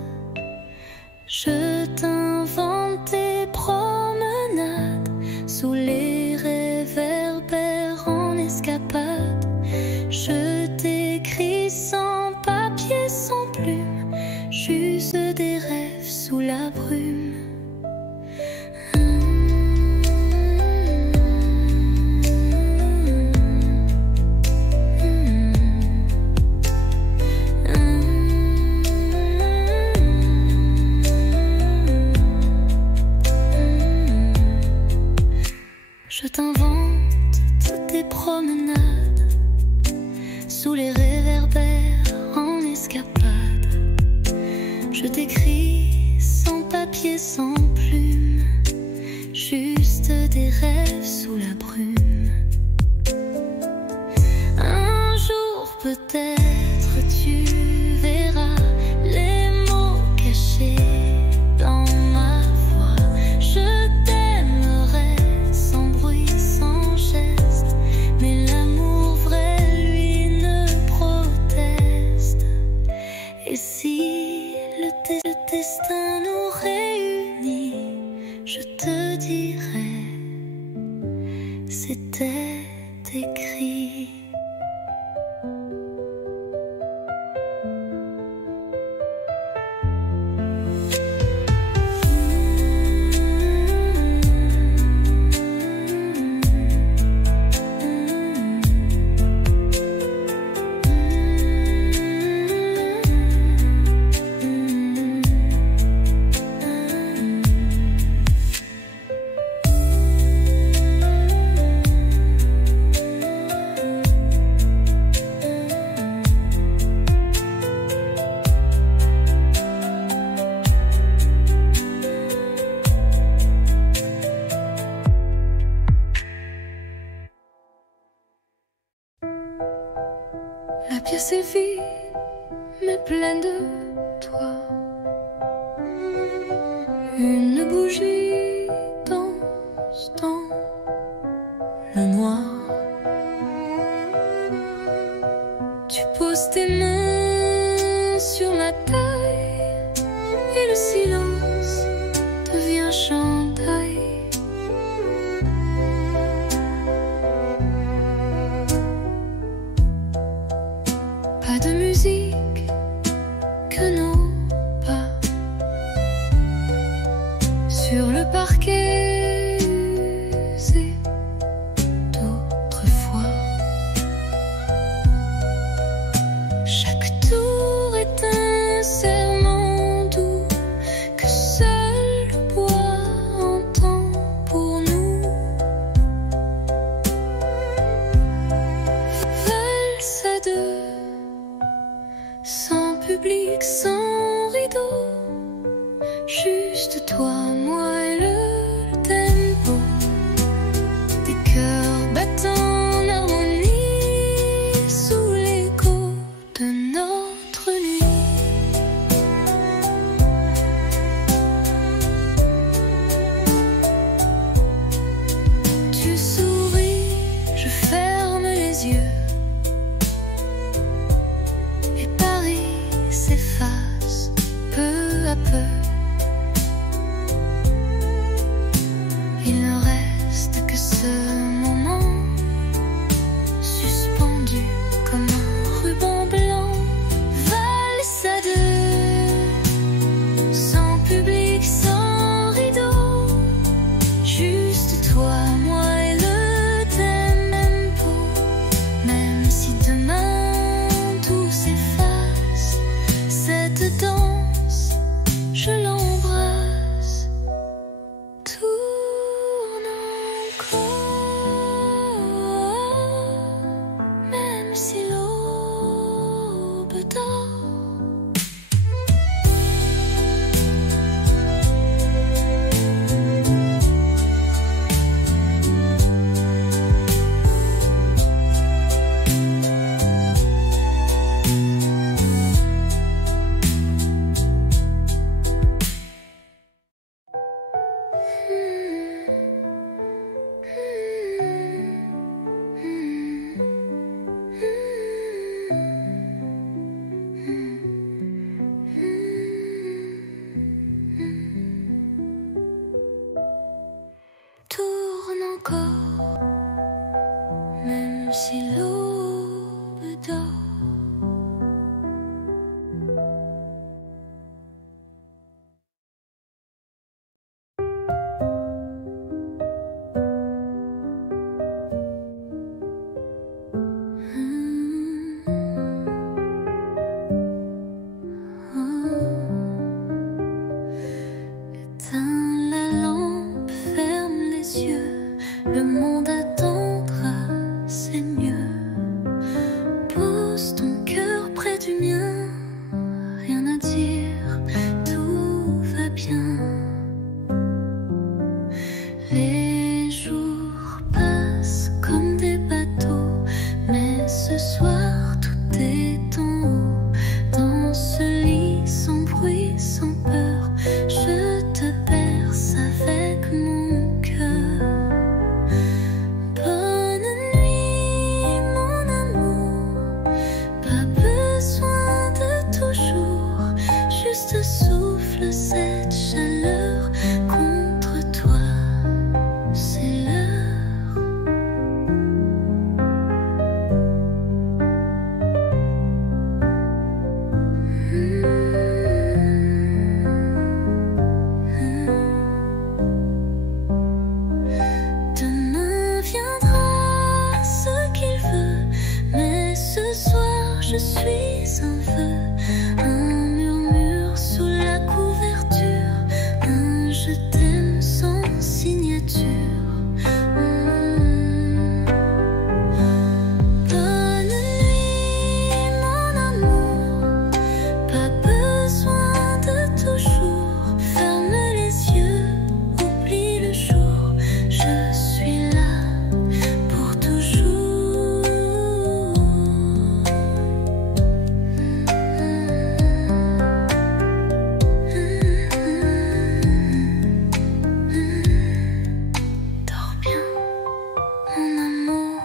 Je t'invente des promenades sous les réverbères en escapade. Je t'écris sans papier, sans plume, juste des rêves sous la brume. Je t'invente toutes tes promenades sous les réverbères en escapade. Je t'écris sans papier, sans plume, juste des rêves sous la brume. destin nous réunit, je te dirai, c'était écrit. La pièce est vide, mais pleine de toi. Une bougie danse dans le noir. Tu poses tes mains sur ma taille et le silence devient chandail. Pas de musique que nos pas sur le parquet usé d'autrefois. Chaque tour est un serment doux que seul le bois entend pour nous. Valse à deux, sans public, sans rideau, juste toi, moi et le tempo des cœurs battant en harmonie sous l'écho de notre nuit. Tu souris, je ferme les yeux. S'efface peu à peu. Il ne reste que ce moment suspendu comme un ruban blanc. Valse à deux, sans public, sans rideau, juste toi, moi et le tempo. Même si demain tout s'efface, cette danse, je l'embrasse. Tourne encore, même si l'aube dort. Tourne encore, même si l'aube dort. Éteins la lampe, ferme les yeux, le monde cette chaleur contre toi. C'est l'heure. Demain viendra ce qu'il veut, mais ce soir je suis un feu, un murmure sous la couverture, un je t'aime sans signature. Bonne nuit mon amour, pas besoin de toujours. Ferme les yeux, oublie le jour, je suis là pour toujours. Dors bien, mon amour.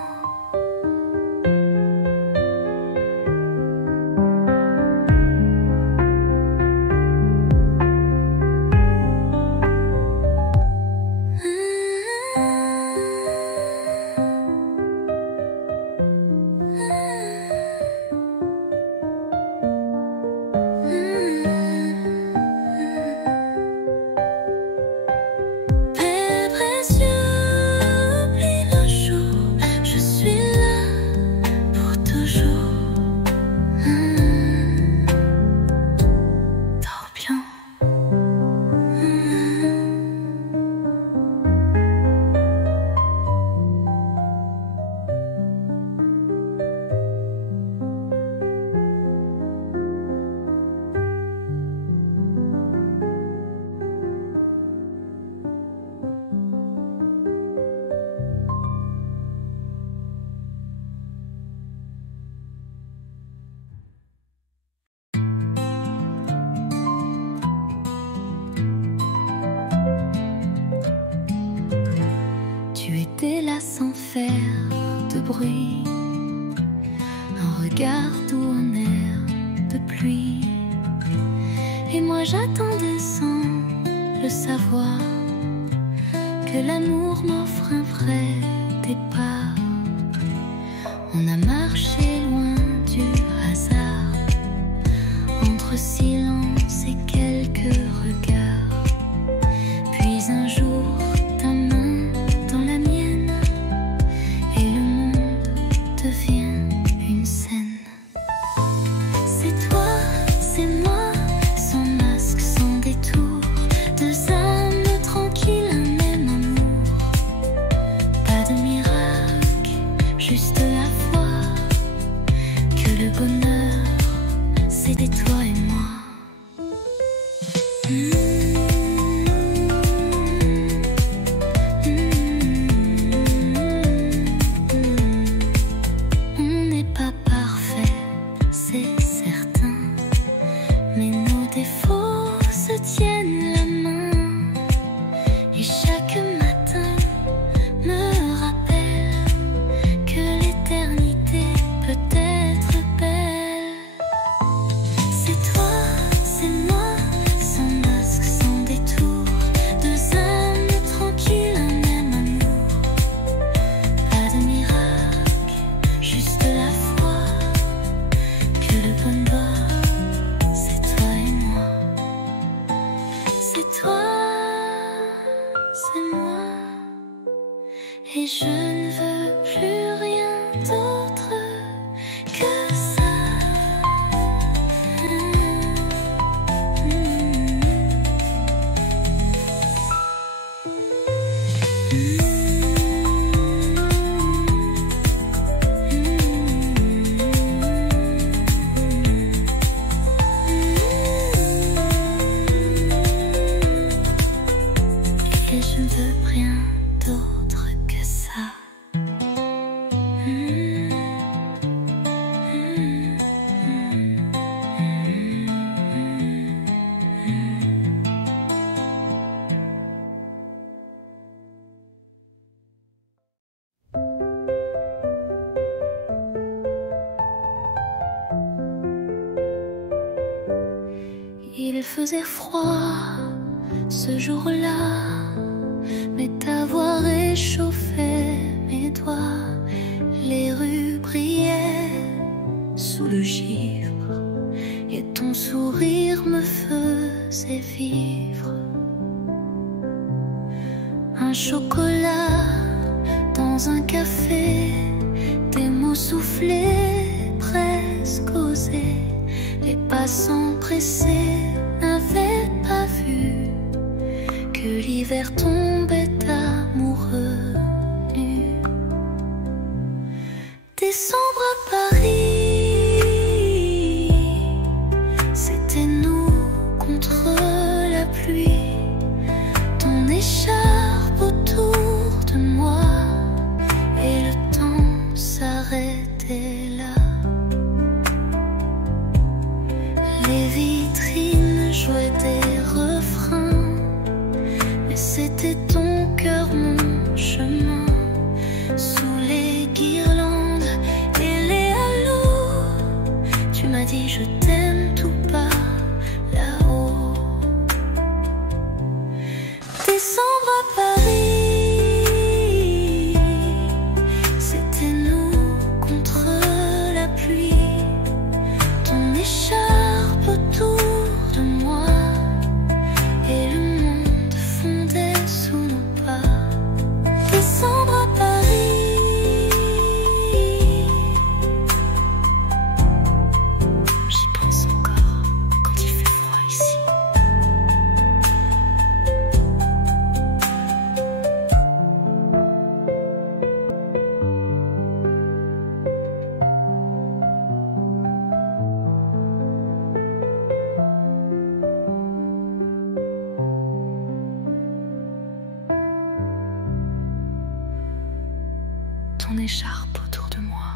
Père précieux, oublie le jour, je suis là pour toujours. Dors bien. Tu étais là sans faire de bruit, un regard doux, un air de pluie. Et moi j'attendais sans le savoir que l'amour m'offre un vrai départ. On a marché loin du hasard, entre silence et quelques regards. Puis un jour, ta main dans la mienne, et le monde devient une scène. C'est toi, c'est moi, sans masque, sans détour, deux âmes tranquilles, un même amour. Pas de miracle, juste la foi que le bonheur, c'était toi et moi. On n'est pas parfait, c'est certain, mais nos défauts se tiennent la main. Et chaque matin me rappelle que l'éternité peut être belle. C'est toi, c'est moi, sans masque, sans détour, deux âmes tranquilles, un même amour. Pas de miracle, juste la foi que le bonheur, c'est toi et moi. C'est toi, c'est moi, et je ne veux plus rien d'autre que ça. Et je ne veux rien d'autre que ça. Il faisait froid ce jour-là, mais ta voix réchauffait mes doigts. Les rues brillaient sous le givre et ton sourire me faisait vivre. Un chocolat dans un café, des mots soufflés, presque osés. Les passants pressés n'avaient pas vu que l'hiver tombait amoureux nu. Décembre à Paris, c'était nous contre la pluie. Ton écharpe autour de moi et le temps s'arrêtait là. Les vitrines jouaient des refrains, mais c'était ton cœur, mon chemin. Sous les guirlandes et les halos, tu m'as dit je t'aime tout bas là-haut. Décembre à Paris, c'était nous contre la pluie. Ton écharpe autour de moi et le monde fondait sous nos pas. Décembre à Paris, j'y pense encore quand il fait froid ici. Ton écharpe autour de moi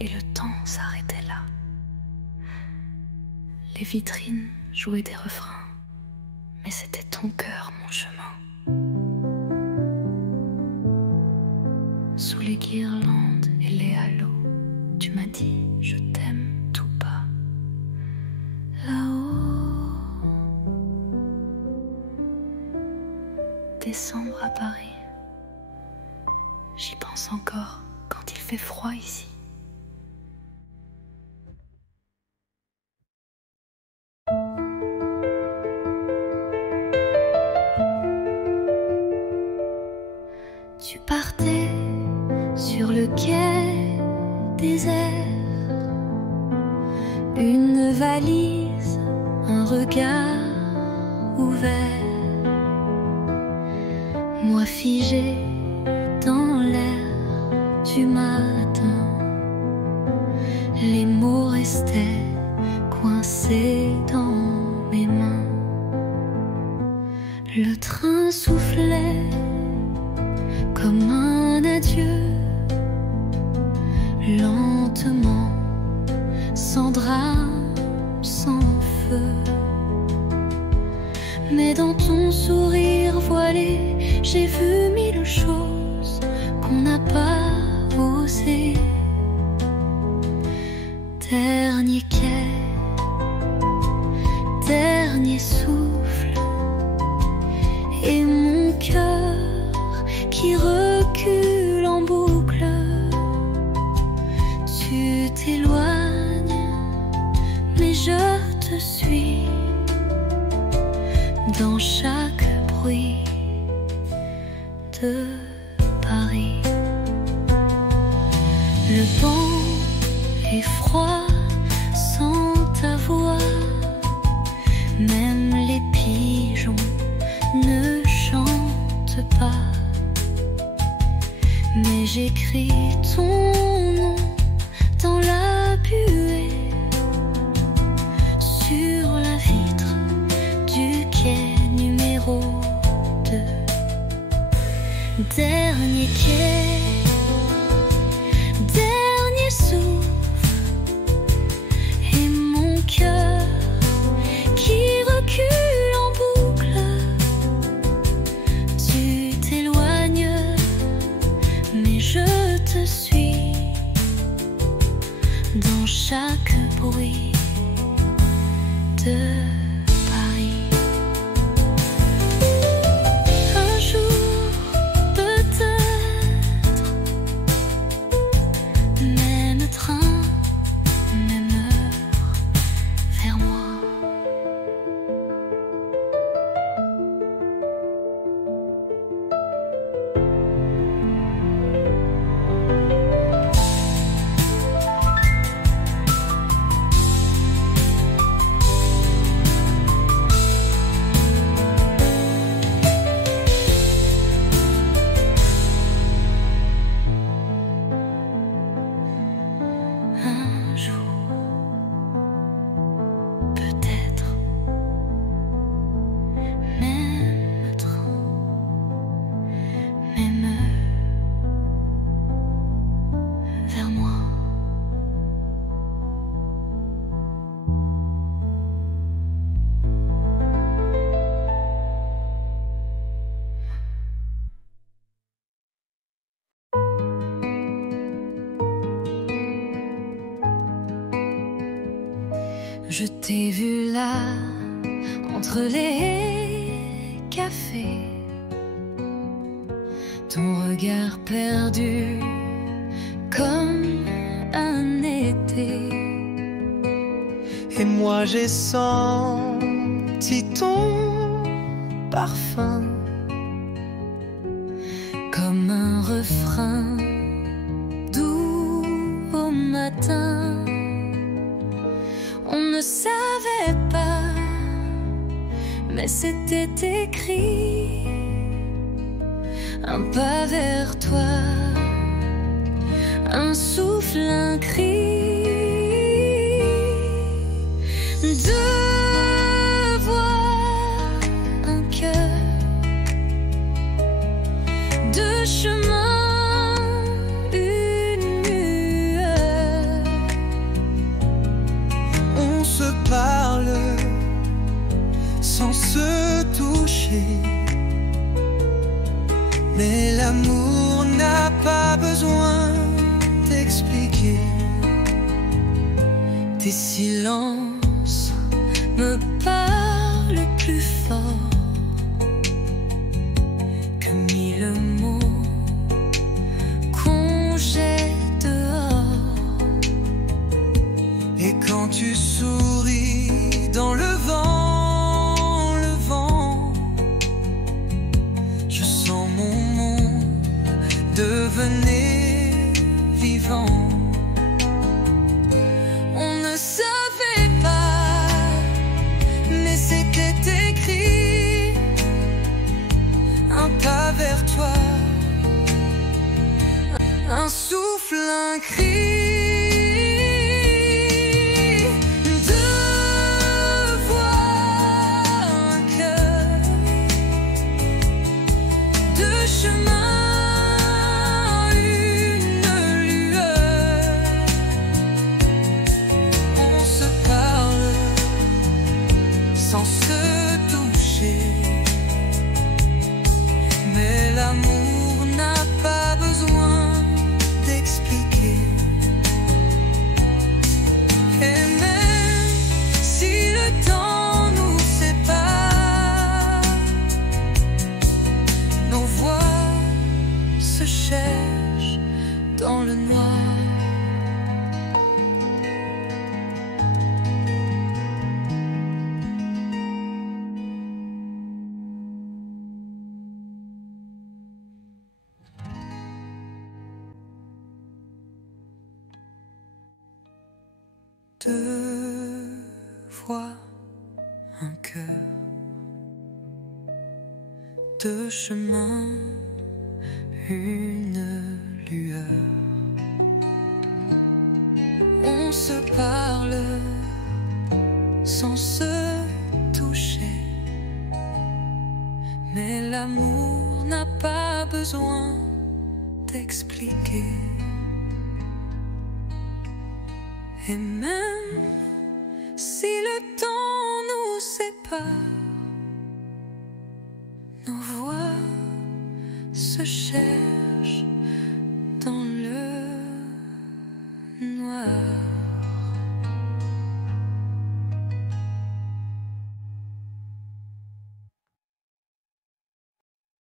et le temps s'arrêtait là. Les vitrines jouaient des refrains, mais c'était ton cœur, mon chemin. Sous les guirlandes et les halos, tu m'as dit je t'aime tout bas là-haut. Décembre à Paris, j'y pense encore quand il fait froid ici. Tu partais sur le quai désert, une valise, un regard ouvert. Moi figé dans l'air du matin, les mots restaient coincés dans mes mains. Le train soufflait comme un adieu, lentement, sans drame, sans feu. Mais dans ton sourire voilé, j'ai vu mille choses qu'on n'a pas osé. Dernier quai, dernier souffle, et mon cœur qui recule en boucle. Tu t'éloignes, mais je te suis dans chaque bruit de Paris. Le vent est froid sans ta voix, même les pigeons ne chantent pas. Mais j'écris ton nom dans la buée, sur la vitre du quai numéro 2. Dernier quai, dernier souffle, et mon cœur qui recule en boucle. Tu t'éloignes, mais je te suis dans chaque bruit de Je t'ai vu là, entre les cafés, ton regard perdu comme un été. Et moi j'ai senti ton parfum comme un refrain doux au matin. On ne savait pas, mais c'était écrit. Un pas vers toi, un souffle, un cri. Deux voix, un cœur, deux chemins, une lueur. On se parle sans se toucher, mais l'amour n'a pas besoin d'expliquer. Tes silences me parlent plus fort que mille mots qu'on jette dehors. Et quand tu souris dans le vent, je sens mon monde devenir vivant. On ne savait pas, mais c'était écrit. Un pas vers toi, Un souffle, un cri. Deux voix, un cœur, deux chemins, une lueur. on se parle sans se toucher, mais l'amour n'a pas besoin d'expliquer. Et même si le temps nous sépare, nos voix se cherchent dans le noir. Deux voix, un cœur, deux chemins, une lueur. On se parle sans se toucher, mais l'amour n'a pas besoin d'expliquer. Et même si le temps nous sépare, nos voix se cherchent dans le noir.